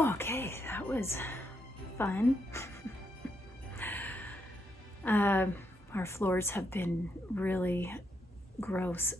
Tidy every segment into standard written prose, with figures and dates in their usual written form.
Okay, that was fun. Our floors have been really gross.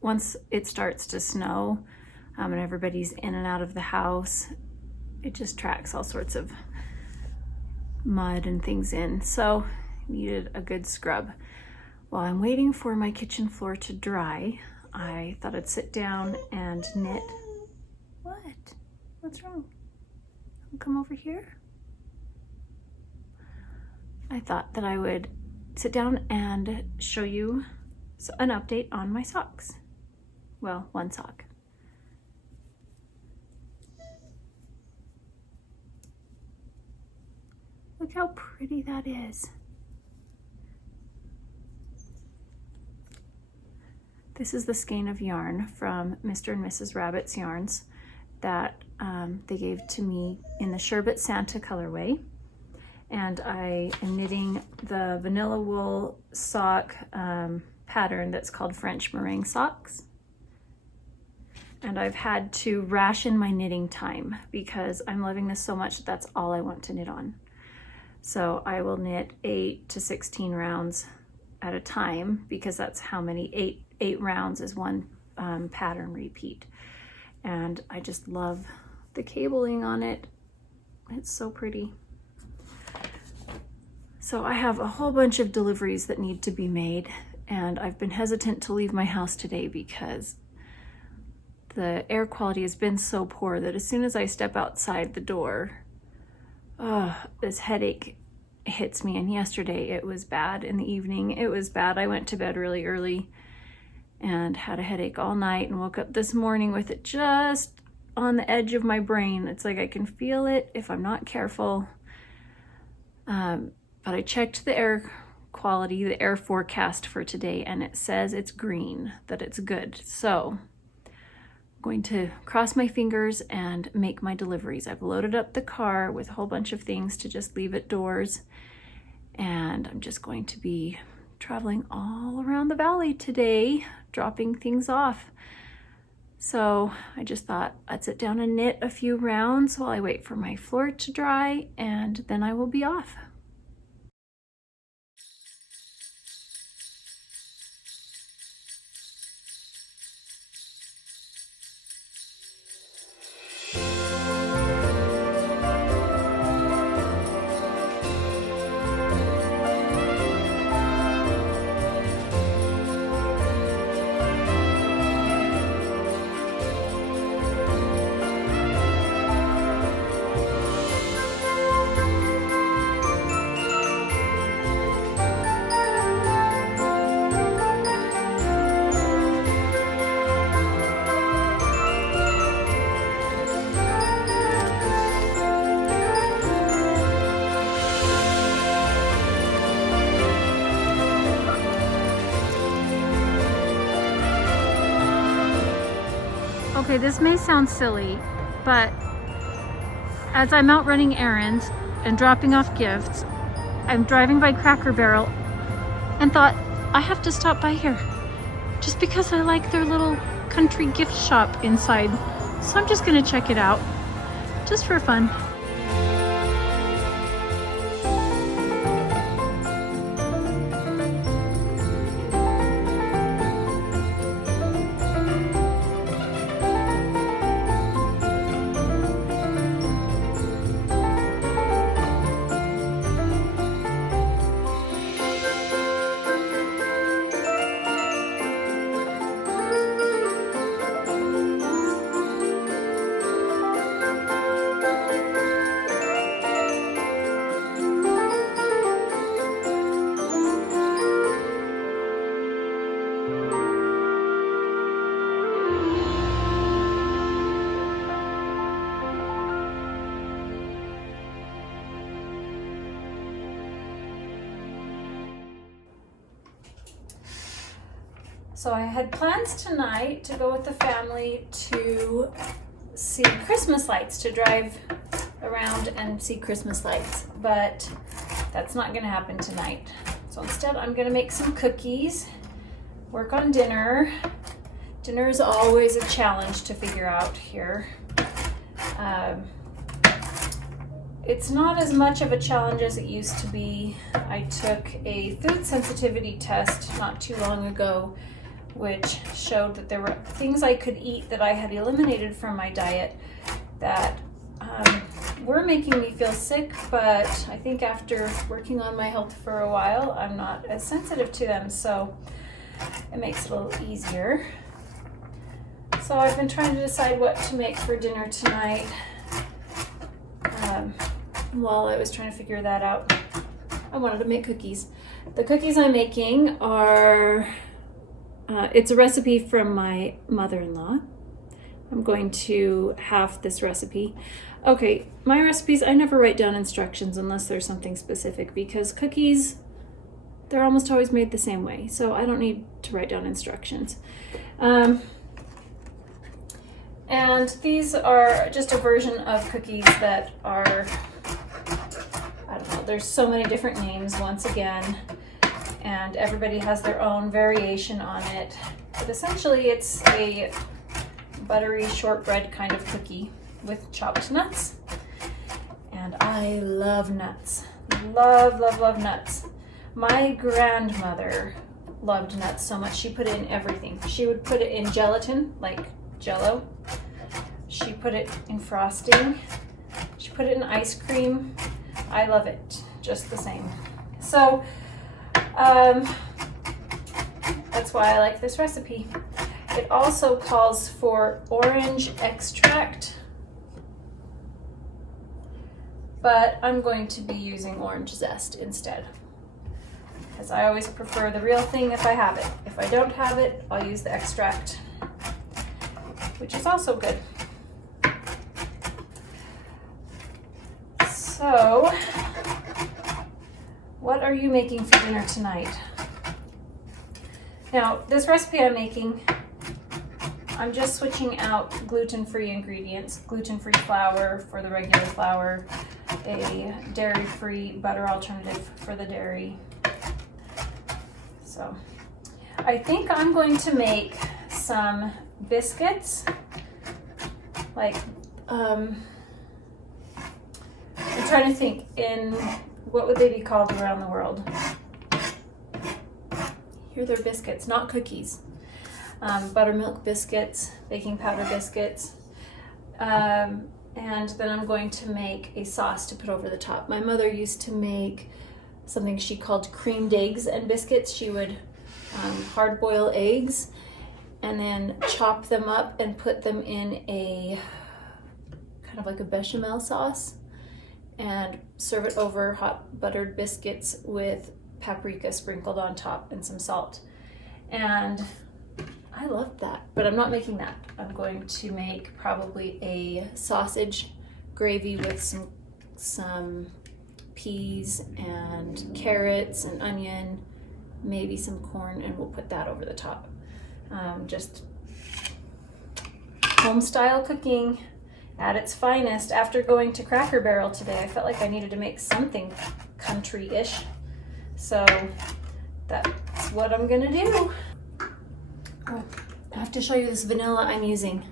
Once it starts to snow and everybody's in and out of the house, it just tracks all sorts of mud and things in. So needed a good scrub. While I'm waiting for my kitchen floor to dry, I thought I'd sit down and knit. What? What's wrong? Come over here. I thought that I would sit down and show you an update on my socks. Well, one sock. Look how pretty that is. This is the skein of yarn from Mr. and Mrs. Rabbit's Yarns that they gave to me in the Sherbet Santa colorway. And I am knitting the vanilla wool sock pattern that's called French meringue socks. And I've had to ration my knitting time because I'm loving this so much that that's all I want to knit on. So I will knit 8 to 16 rounds at a time because that's how many, eight rounds is one pattern repeat. And I just love the cabling on it. It's so pretty. So I have a whole bunch of deliveries that need to be made, and I've been hesitant to leave my house today because the air quality has been so poor that as soon as I step outside the door, this headache hits me. And yesterday it was bad. In the evening it was bad. I went to bed really early and had a headache all night and woke up this morning with it just on the edge of my brain. It's like I can feel it if I'm not careful. But I checked the air quality, the air forecast for today, and it says it's green, that it's good. So I'm going to cross my fingers and make my deliveries. I've loaded up the car with a whole bunch of things to just leave at doors. And I'm just going to be traveling all around the valley today, dropping things off. So I just thought I'd sit down and knit a few rounds while I wait for my floor to dry, and then I will be off. Okay, this may sound silly, but as I'm out running errands and dropping off gifts, I'm driving by Cracker Barrel and thought, I have to stop by here just because I like their little country gift shop inside. So I'm just gonna check it out just for fun. So I had plans tonight to go with the family to see Christmas lights, to drive around and see Christmas lights, but that's not gonna happen tonight. So instead I'm gonna make some cookies, work on dinner. Dinner is always a challenge to figure out here. it's not as much of a challenge as it used to be. I took a food sensitivity test not too long ago, which showed that there were things I could eat that I had eliminated from my diet that were making me feel sick, but I think after working on my health for a while, I'm not as sensitive to them, so it makes it a little easier. So I've been trying to decide what to make for dinner tonight. While I was trying to figure that out, I wanted to make cookies. The cookies I'm making are, it's a recipe from my mother-in-law. I'm going to half this recipe. Okay, my recipes, I never write down instructions unless there's something specific, because cookies, they're almost always made the same way, so I don't need to write down instructions. And these are just a version of cookies that are, I don't know, there's so many different names once again, and everybody has their own variation on it. But essentially it's a buttery shortbread kind of cookie with chopped nuts. And I love nuts. Love, love, love nuts. My grandmother loved nuts so much she put it in everything. She would put it in gelatin, like Jell-O. She put it in frosting. She put it in ice cream. I love it just the same. So that's why I like this recipe. It also calls for orange extract, but I'm going to be using orange zest instead, because I always prefer the real thing if I have it. If I don't have it, I'll use the extract, which is also good. So, what are you making for dinner tonight? Now, this recipe I'm making, I'm just switching out gluten-free ingredients, gluten-free flour for the regular flour, a dairy-free butter alternative for the dairy. So, I think I'm going to make some biscuits, like, I'm trying to think, in what would they be called around the world? Here they're biscuits, not cookies. Buttermilk biscuits, baking powder biscuits. And then I'm going to make a sauce to put over the top. My mother used to make something she called creamed eggs and biscuits. She would hard boil eggs and then chop them up and put them in a kind of like a bechamel sauce and serve it over hot buttered biscuits with paprika sprinkled on top and some salt. And I loved that, but I'm not making that. I'm going to make probably a sausage gravy with some peas and carrots and onion, maybe some corn, and we'll put that over the top. Just home style cooking at its finest. After going to Cracker Barrel today, I felt like I needed to make something country-ish. So that's what I'm gonna do. Oh, I have to show you this vanilla I'm using.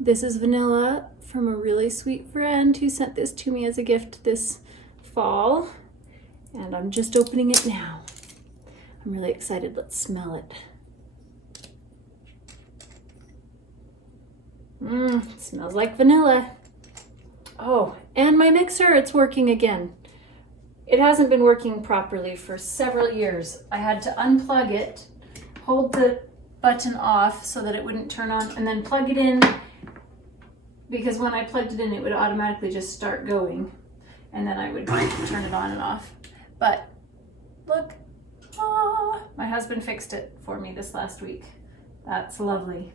This is vanilla from a really sweet friend who sent this to me as a gift this fall, and I'm just opening it now. I'm really excited. Let's smell it. It smells like vanilla. Oh, and my mixer, it's working again. It hasn't been working properly for several years. I had to unplug it, hold the button off so that it wouldn't turn on, and then plug it in, because when I plugged it in, it would automatically just start going, and then I would turn it on and off. But look, my husband fixed it for me this last week. That's lovely.